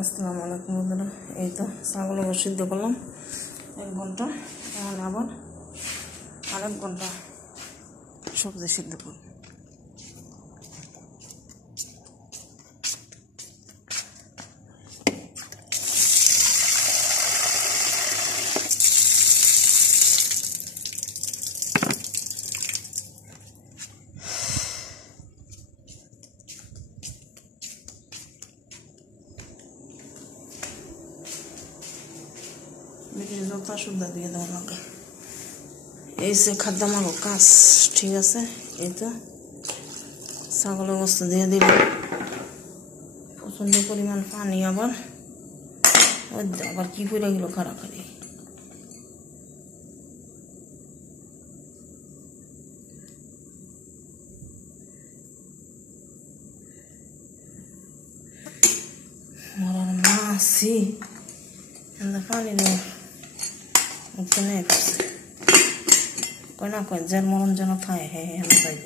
আসসালামু আলাইকুম বন্ধুরা। এই তো ছাগলকে সিদ্ধ করলাম 1 ঘন্টা। এখন আবার আরেক ঘন্টা সবজি সিদ্ধ করব। বেশি জলটা সুদ্ধা দিয়ে দেওয়া লাগে। এই যে খাদ্য মাগো কাজ ঠিক আছে। এই তো ছাগলের গোস্ত দিয়ে দিব প্রচন্ড পরিমাণ পানি। আবার আবার কি করে গেল খাড়াখাড়ি। মরার মাছি পানি দেব ওখানে কয় না কয় যার মরণ যেন খায়। হ্যাঁ হ্যাঁ তাই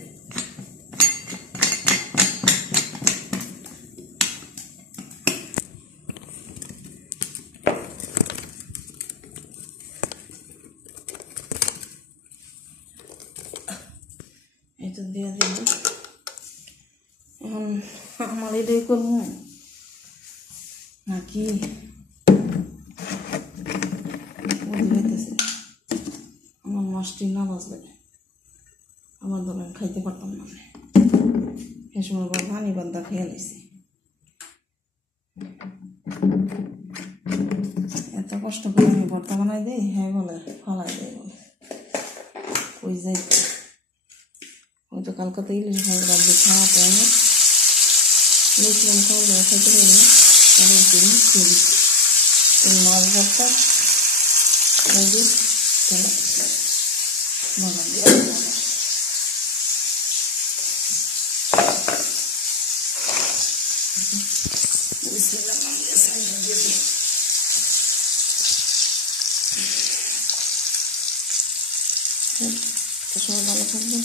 এটা দিয়ে দিব। এখন আমার এটাই করবো নাকি আমার মাছটি না বাজলে আমার ধরেন খাইতে পারতাম না। সে সময় পানি বান্ধা খেয়ে নিছি। এত কষ্ট করে আমি ভর্তা বানাই দিই, হ্যাঁ বলে ফালাই দেয় বলে ওই যাইতে। ওই তো কালকাতা ইলিশ ভাই রাখবে খাওয়াতে আমি দেখলাম খাওয়ালে খাইতে পারি না। কারণ তিনি খেয়ে মাছ ভর্তা রেডি তেল বাগান দিয়ে সবাই ভালো থাকবেন।